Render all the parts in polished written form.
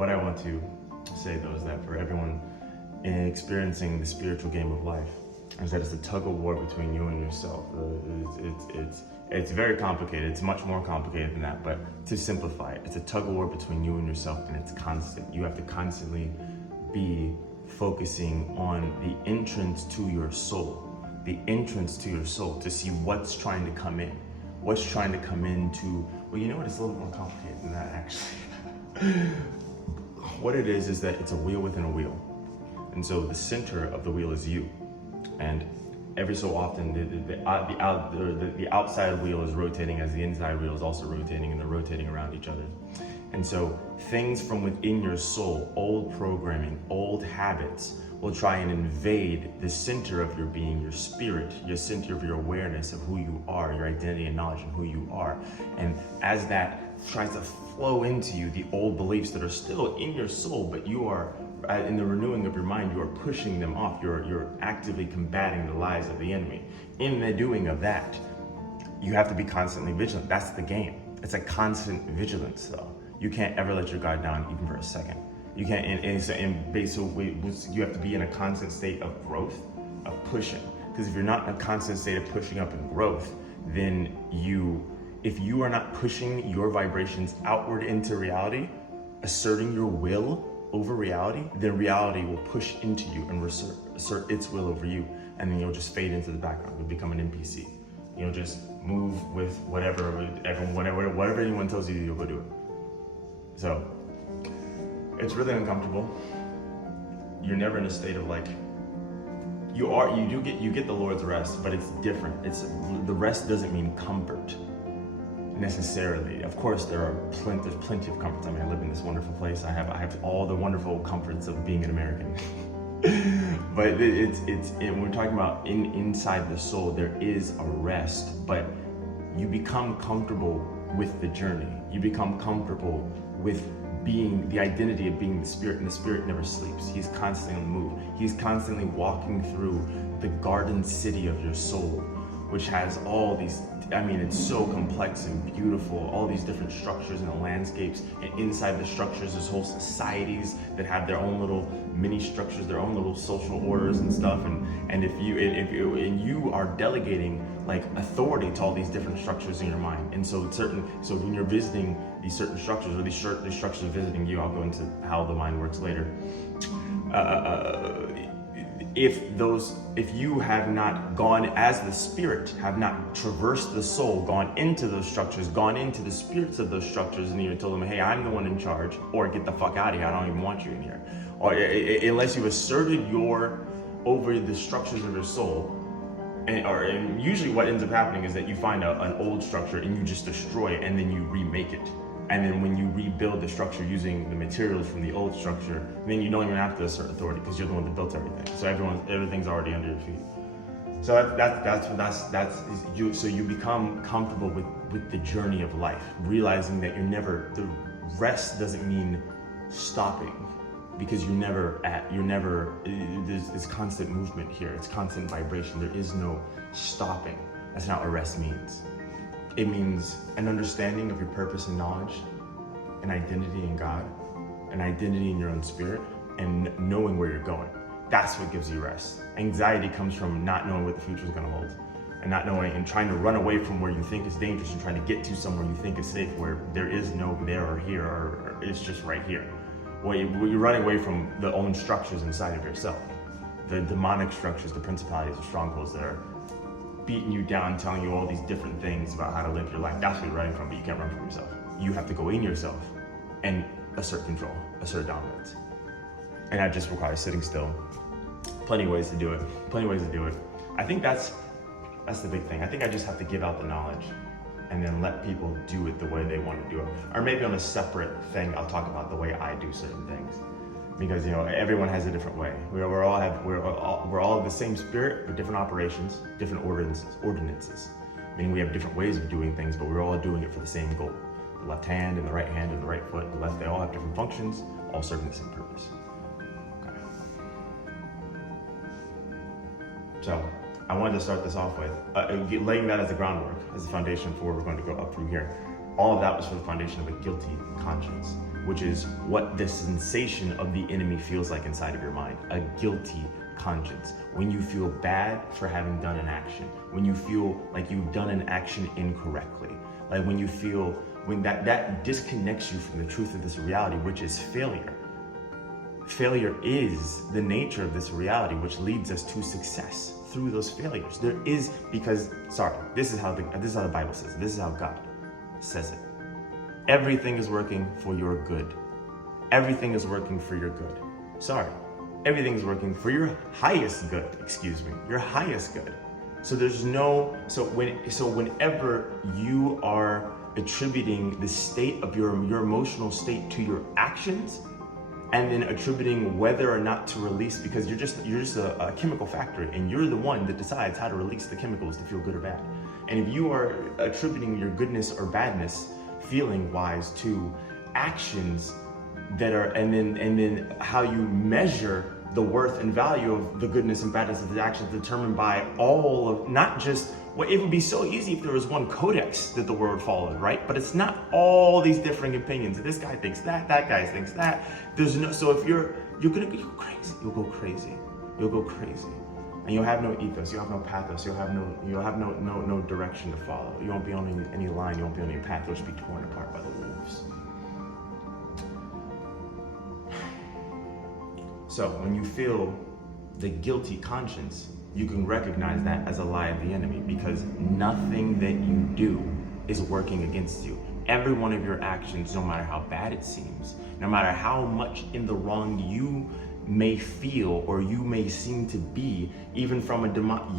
what I want to say though is that for everyone experiencing the spiritual game of life, is that it's a tug of war between you and yourself. It's very complicated. It's much more complicated than that, but to simplify it, it's a tug of war between you and yourself, and it's constant. You have to constantly be focusing on the entrance to your soul, to see what's trying to come in. What's trying to come into, well, you know what, it's a little more complicated than that actually. What it is that it's a wheel within a wheel. And so the center of the wheel is you. And every so often, the outside wheel is rotating as the inside wheel is also rotating, and they're rotating around each other. And so things from within your soul, old programming, old habits, will try and invade the center of your being, your spirit, your center of your awareness of who you are, your identity and knowledge of who you are. And as that tries to flow into you, the old beliefs that are still in your soul, but you are, in the renewing of your mind, you are pushing them off. You're actively combating the lies of the enemy. In the doing of that, you have to be constantly vigilant. That's the game. It's a constant vigilance though. You can't ever let your guard down even for a second. You can't, you have to be in a constant state of growth, of pushing. Because if you're not in a constant state of pushing up and growth, then if you are not pushing your vibrations outward into reality, asserting your will over reality, then reality will push into you and assert its will over you. And then you'll just fade into the background. You'll become an NPC. You'll just move with whatever anyone tells you to do, you'll go do it. So, it's really uncomfortable. You're never in a state of like, you get the Lord's rest, but it's different. The rest doesn't mean comfort necessarily. Of course, there's plenty of comforts. I mean, I live in this wonderful place. I have all the wonderful comforts of being an American. But when we're talking about inside the soul, there is a rest, but you become comfortable with the journey. You become comfortable with being the identity of being the spirit, and the spirit never sleeps. He's constantly on the move. He's constantly walking through the garden city of your soul, which has all these, I mean, it's so complex and beautiful, all these different structures and landscapes, and inside the structures there's whole societies that have their own little mini structures, their own little social orders and stuff, and if you are delegating like authority to all these different structures in your mind. And so when you're visiting these certain structures, or these structures are visiting you, I'll go into how the mind works later. If you have not gone as the spirit, have not traversed the soul, gone into those structures, gone into the spirits of those structures, and even told them, hey, I'm the one in charge, or get the fuck out of here, I don't even want you in here. Or unless you asserted over the structures of your soul, and usually what ends up happening is that you find an old structure and you just destroy it, and then you remake it. And then when you rebuild the structure using the materials from the old structure, then you don't even have to assert authority because you're the one that built everything. So everything's already under your feet. So that's you. So you become comfortable with the journey of life, realizing that the rest doesn't mean stopping, because there's constant movement here. It's constant vibration. There is no stopping. That's not what rest means. It means an understanding of your purpose and knowledge, an identity in God, an identity in your own spirit, and knowing where you're going. That's what gives you rest. Anxiety comes from not knowing what the future is going to hold, and not knowing and trying to run away from where you think is dangerous and trying to get to somewhere you think is safe, where there is no there or here, or it's just right here. Well, you're running away from the own structures inside of yourself, the demonic structures, the principalities, the strongholds that are beating you down, telling you all these different things about how to live your life. That's what you're running from, but you can't run from yourself. You have to go in yourself and assert control, assert dominance. And that just requires sitting still. Plenty of ways to do it. I think that's the big thing. I think I just have to give out the knowledge and then let people do it the way they want to do it. Or maybe on a separate thing, I'll talk about the way I do certain things. Because everyone has a different way. We're all the same spirit, but different operations, different ordinances. Meaning we have different ways of doing things, but we're all doing it for the same goal. The left hand and the right hand and the right foot, the left, they all have different functions, all serving the same purpose. Okay. So I wanted to start this off with laying that as the groundwork, as the foundation for where we're going to go up from here. All of that was for the foundation of a guilty conscience. which is what the sensation of the enemy feels like inside of your mind. A guilty conscience. When you feel bad for having done an action. When you feel like you've done an action incorrectly. Like when you feel, when that disconnects you from the truth of this reality, which is failure. Failure is the nature of this reality, which leads us to success through those failures. There is, because, this is how the Bible says, this is how God says it. Everything is working for your good. Everything is working for your good. Everything is working for your highest good, your highest good. So there's no, whenever you are attributing the state of your emotional state to your actions, and then attributing whether or not to release, because you're just a chemical factory, and you're the one that decides how to release the chemicals to feel good or bad. And if you are attributing your goodness or badness, feeling wise, to actions that are, and then how you measure the worth and value of the goodness and badness of the actions determined by all of, not just, well, it would be so easy if there was one codex that the world followed, right? But it's not all these differing opinions. This guy thinks that guy thinks that. There's no, so if you're gonna go crazy, you'll go crazy. And you'll have no ethos, you'll have no pathos, you'll have no direction to follow. You won't be on any line, you won't be on any path, you'll just be torn apart by the wolves. So when you feel the guilty conscience, you can recognize that as a lie of the enemy, because nothing that you do is working against you. Every one of your actions, no matter how bad it seems, no matter how much in the wrong you may feel or you may seem to be, even from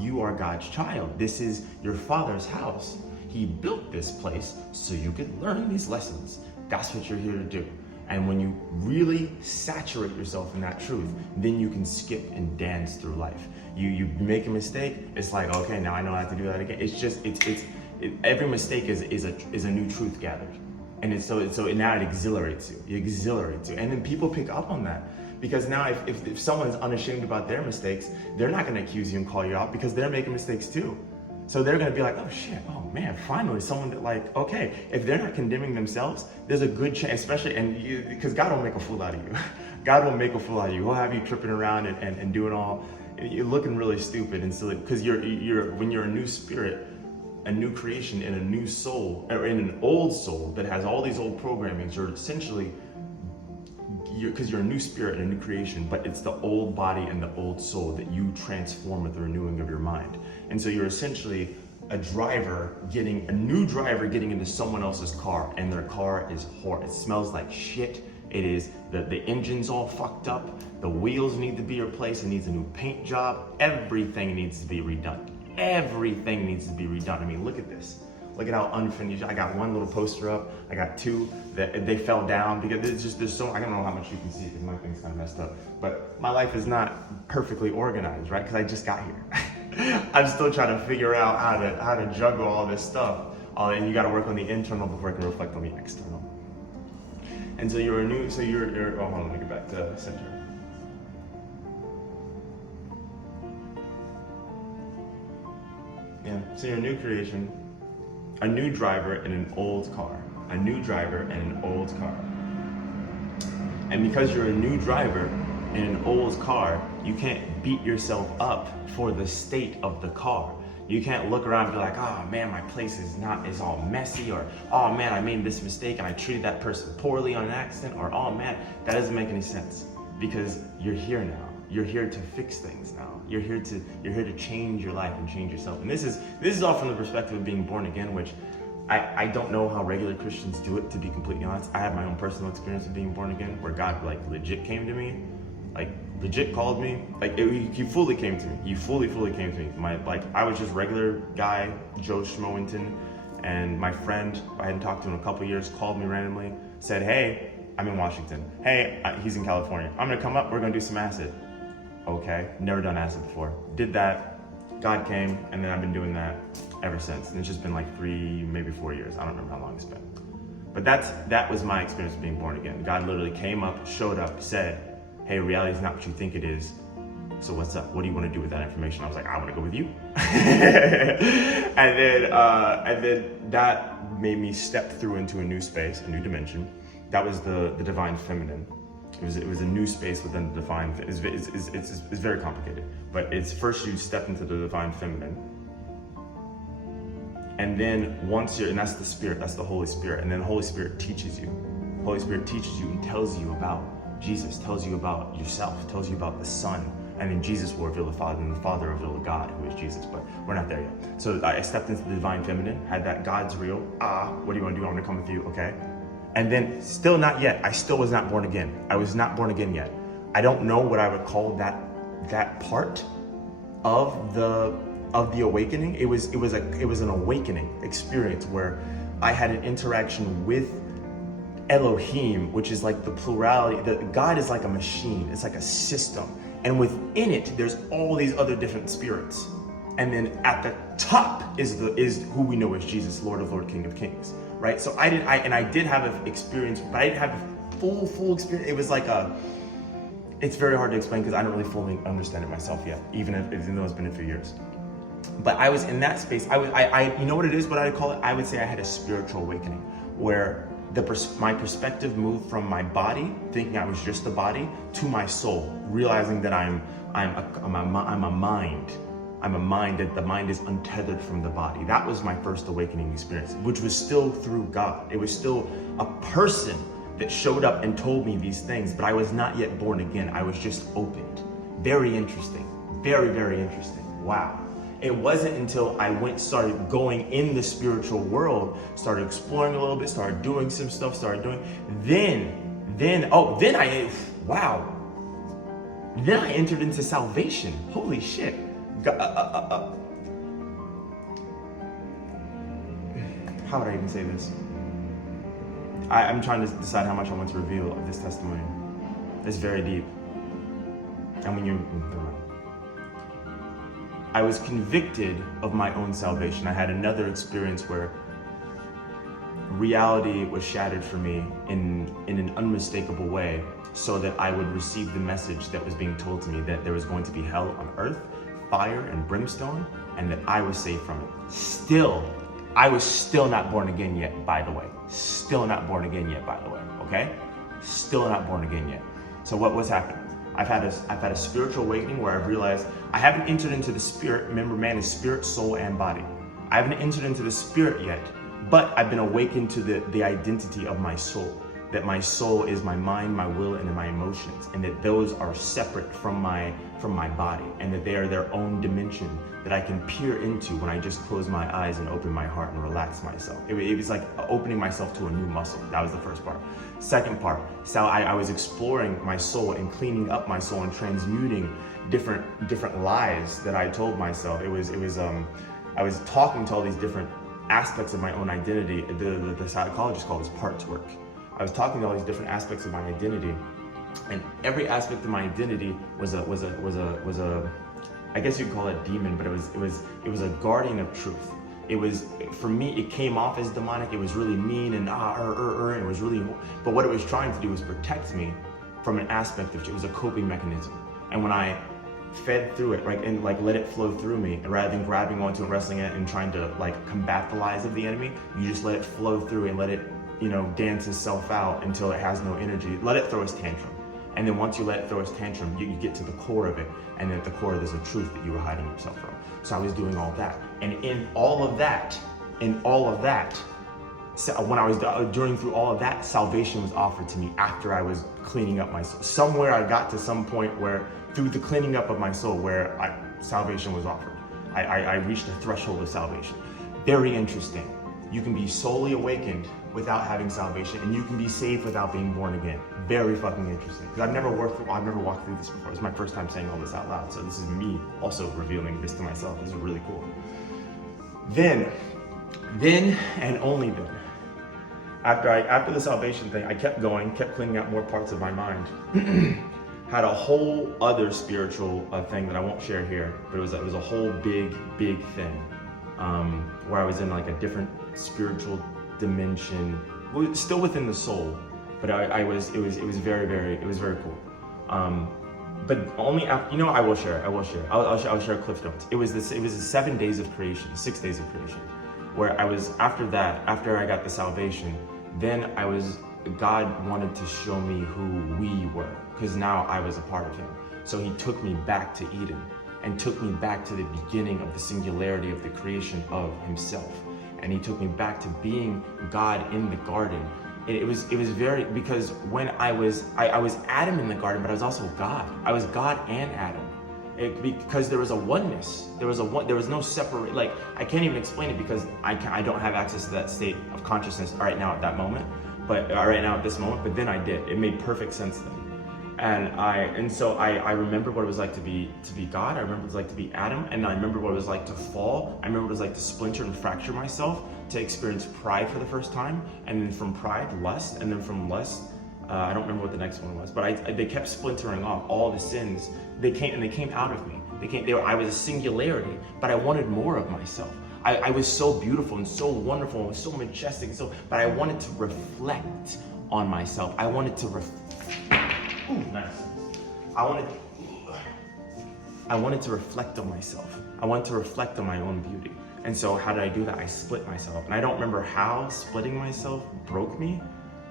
you are God's child. This is your Father's house. He built this place so you could learn these lessons. That's what you're here to do. And when you really saturate yourself in that truth, then you can skip and dance through life. You make a mistake, it's like, okay, now I know I have to do that again. It's just, every mistake is a new truth gathered. And so now it exhilarates you. And then people pick up on that. Because now if someone's unashamed about their mistakes, they're not gonna accuse you and call you out, because they're making mistakes too. So they're gonna be like, oh shit, oh man, finally someone that, like, okay, if they're not condemning themselves, there's a good chance, especially, because God will make a fool out of you. God will make a fool out of you. He'll have you tripping around and doing all, you're looking really stupid and silly, because when you're a new spirit, a new creation in a new soul, or in an old soul that has all these old programmings, you're essentially, because you're a new spirit and a new creation, but it's the old body and the old soul that you transform with the renewing of your mind. And so you're essentially a new driver getting into someone else's car, and their car is horrible. It smells like shit. It is, the engine's all fucked up. The wheels need to be replaced. It needs a new paint job. Everything needs to be redone. Everything needs to be redone. I mean, look at this. Look at how unfinished. I got one little poster up. I got two that they fell down, because there's so, I don't know how much you can see because my thing's kind of messed up. But my life is not perfectly organized, right? Because I just got here. I'm still trying to figure out how to juggle all this stuff. And you got to work on the internal before it can reflect on the external. And so you're oh, hold on, let me get back to center. Yeah, so you're a new creation. A new driver in an old car. A new driver in an old car. And because you're a new driver in an old car, you can't beat yourself up for the state of the car. You can't look around and be like, oh man, my place is all messy, or oh man, I made this mistake and I treated that person poorly on an accident, or oh man, that doesn't make any sense, because you're here now. You're here to fix things now. You're here to change your life and change yourself. And this is all from the perspective of being born again, which I don't know how regular Christians do it, to be completely honest. I have my own personal experience of being born again, where God like legit came to me, like legit called me. Like he fully came to me. He fully came to me. I was just regular guy, Joe Schmoenton, and my friend, I hadn't talked to him in a couple years, called me randomly, said, hey, I'm in Washington. Hey, he's in California. I'm gonna come up, we're gonna do some acid. Okay, never done acid before. Did that, God came, and then I've been doing that ever since. And it's just been like 3, maybe 4 years. I don't remember how long it's been. But that was my experience of being born again. God literally came up, showed up, said, hey, reality is not what you think it is. So what's up? What do you want to do with that information? I was like, I want to go with you. and then that made me step through into a new space, a new dimension. That was the divine feminine. It was a new space within the divine. It's very complicated, but it's first you step into the divine feminine, and then and that's the Spirit, that's the Holy Spirit, and then the Holy Spirit teaches you. Holy Spirit teaches you and tells you about Jesus, tells you about yourself, tells you about the Son, and then Jesus will reveal the Father, and the Father will reveal the God, who is Jesus, but we're not there yet. So I stepped into the divine feminine, had that God's real, what do you want to do? I want to come with you, okay? And then still not yet, I still was not born again. I was not born again yet. I don't know what I would call that part of the awakening. It was an awakening experience where I had an interaction with Elohim, which is like the plurality. God is like a machine. It's like a system, and within it, there's all these other different spirits. And then at the top is who we know as Jesus, Lord of Lords, King of Kings, right? So I did have an experience, but I didn't have a full experience. It was like it's very hard to explain because I don't really fully understand it myself yet, even though it's been a few years. But I was in that space. I you know what it is? What I call it? I would say I had a spiritual awakening, where my perspective moved from my body, thinking I was just a body, to my soul, realizing that I'm a mind. I'm a mind, that the mind is untethered from the body. That was my first awakening experience, which was still through God. It was still a person that showed up and told me these things, but I was not yet born again. I was just opened. Very interesting. Very, very interesting. Wow. It wasn't until I started going in the spiritual world, started exploring a little bit, started doing some stuff, then I entered into salvation. Holy shit. How would I even say this? I'm trying to decide how much I want to reveal of this testimony. It's very deep. And when I was convicted of my own salvation. I had another experience where reality was shattered for me in an unmistakable way, so that I would receive the message that was being told to me, that there was going to be hell on earth, fire and brimstone, and that I was saved from it. I was still not born again yet, by the way. Still not born again yet, by the way, okay? Still not born again yet. So what's happened? I've had a spiritual awakening where I've realized I haven't entered into the spirit. Remember, man is spirit, soul, and body. I haven't entered into the spirit yet, but I've been awakened to the identity of my soul. That my soul is my mind, my will, and my emotions, and that those are separate from my body, and that they are their own dimension that I can peer into when I just close my eyes and open my heart and relax myself. It was like opening myself to a new muscle. That was the first part. Second part, so I was exploring my soul and cleaning up my soul and transmuting different lies that I told myself. I was talking to all these different aspects of my own identity. The psychologists call this parts work. I was talking to all these different aspects of my identity, and every aspect of my identity was a I guess you could call it a demon, but it was a guardian of truth. It was, for me, it came off as demonic. It was really mean and and it was really, but what it was trying to do was protect me from an aspect of it. It was a coping mechanism. And when I fed through it, right, and like let it flow through me, and rather than grabbing onto and wrestling it and trying to like combat the lies of the enemy, you just let it flow through and let it, dance itself out until it has no energy. Let it throw its tantrum. And then once you let it throw its tantrum, you get to the core of it. And then at the core, there's a truth that you were hiding yourself from. So I was doing all that. And in all of that, so when I was during through all of that, salvation was offered to me after I was cleaning up my soul. Somewhere I got to some point where, through the cleaning up of my soul, where salvation was offered. I reached the threshold of salvation. Very interesting. You can be solely awakened without having salvation, and you can be saved without being born again. Very fucking interesting. Because I've never walked through this before. It's my first time saying all this out loud. So this is me also revealing this to myself. This is really cool. Then and only then, after the salvation thing, I kept going, kept cleaning out more parts of my mind. Had a whole other spiritual thing that I won't share here, but it was a whole big thing where I was in like a different spiritual dimension, still within the soul, but it was very cool. But only after, I will share. I'll share Cliff Notes. It was 7 days of creation, 6 days of creation, where I was, after I got the salvation, then I was God wanted to show me who we were, because now I was a part of him. So he took me back to Eden and took me back to the beginning of the singularity of the creation of himself. And he took me back to being God in the garden. It was very, because when I was Adam in the garden, but I was also God. I was God and Adam. Because there was a oneness. There was no separate, like, I can't even explain it because I don't have access to that state of consciousness right now at that moment, but right now at this moment, but then I did. It made perfect sense then. And so I remember what it was like to be God. I remember what it was like to be Adam, and I remember what it was like to fall. I remember what it was like to splinter and fracture myself, to experience pride for the first time, and then from pride, lust, and then from lust, I don't remember what the next one was, but they kept splintering off all the sins. They came out of me. I was a singularity, but I wanted more of myself. I was so beautiful and so wonderful and so majestic, but I wanted to reflect on myself. I wanted to nice. I wanted to reflect on myself. I wanted to reflect on my own beauty. And so how did I do that? I split myself. And I don't remember how splitting myself broke me,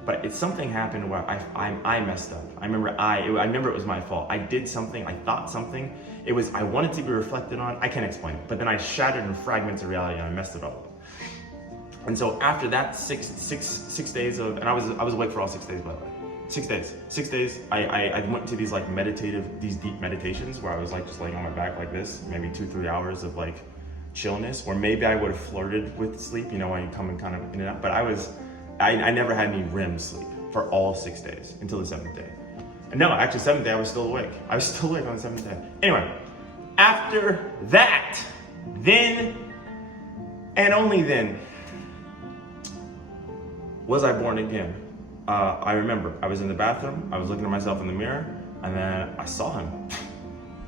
but something happened where I messed up. I remember it was my fault. I did something, I thought something. I wanted to be reflected on. I can't explain it, but then I shattered in fragments of reality and I messed it all up. And so after that, six days of, and I was awake for all 6 days, by the way. 6 days. 6 days, I went to these deep meditations where I was like just laying on my back like this, maybe 2-3 hours of like chillness, where maybe I would have flirted with sleep, when you come and kind of in and out, but I never had any REM sleep for all 6 days until the 7th day. And no, actually 7th day I was still awake. I was still awake on the 7th day. Anyway, after that, then and only then was I born again. I remember I was in the bathroom, I was looking at myself in the mirror, and then I saw him.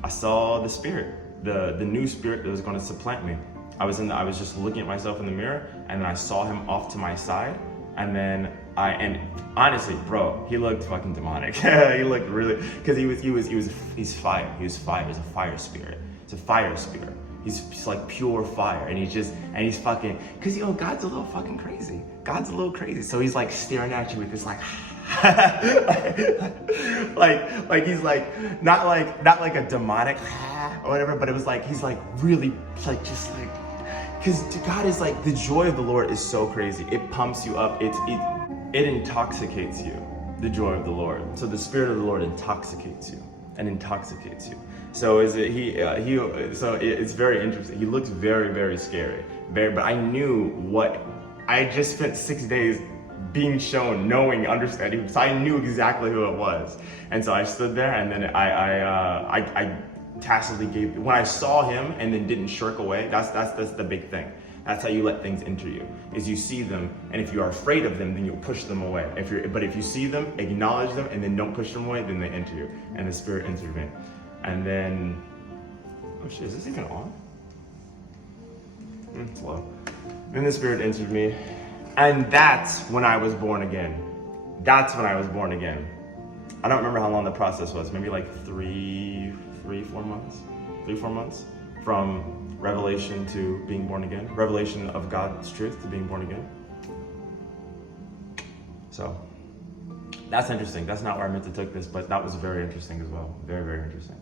I saw the spirit, the new spirit that was going to supplant me. I was just looking at myself in the mirror, and then I saw him off to my side, and then and honestly, bro, he looked fucking demonic. He looked really, because he's fire. He's fire. He's a fire spirit. It's a fire spirit. He's like pure fire, and he's fucking, because God's a little fucking crazy. God's a little crazy, so he's like staring at you with this like like he's like not like a demonic or whatever, but it was like he's like really like just like, because God is like, the joy of the Lord is so crazy. It pumps you up. It intoxicates you. The joy of the Lord. So the Spirit of the Lord intoxicates you. So it's very interesting. He looks very, very scary. But I knew I just spent 6 days being shown, knowing, understanding. So I knew exactly who it was. And so I stood there, and then I tacitly gave, when I saw him and then didn't shirk away, that's the big thing. That's how you let things enter you, is you see them, and if you are afraid of them, then you'll push them away. But if you see them, acknowledge them, and then don't push them away, then they enter you. And the Spirit entered me. And then, oh shit, is this even on? It's low. Then the Spirit entered me, and that's when I was born again. I don't remember how long the process was, maybe like 4 months from revelation to being born again, revelation of God's truth to being born again. So that's interesting. That's not where I meant to take this, but that was very interesting as well. Very, very interesting.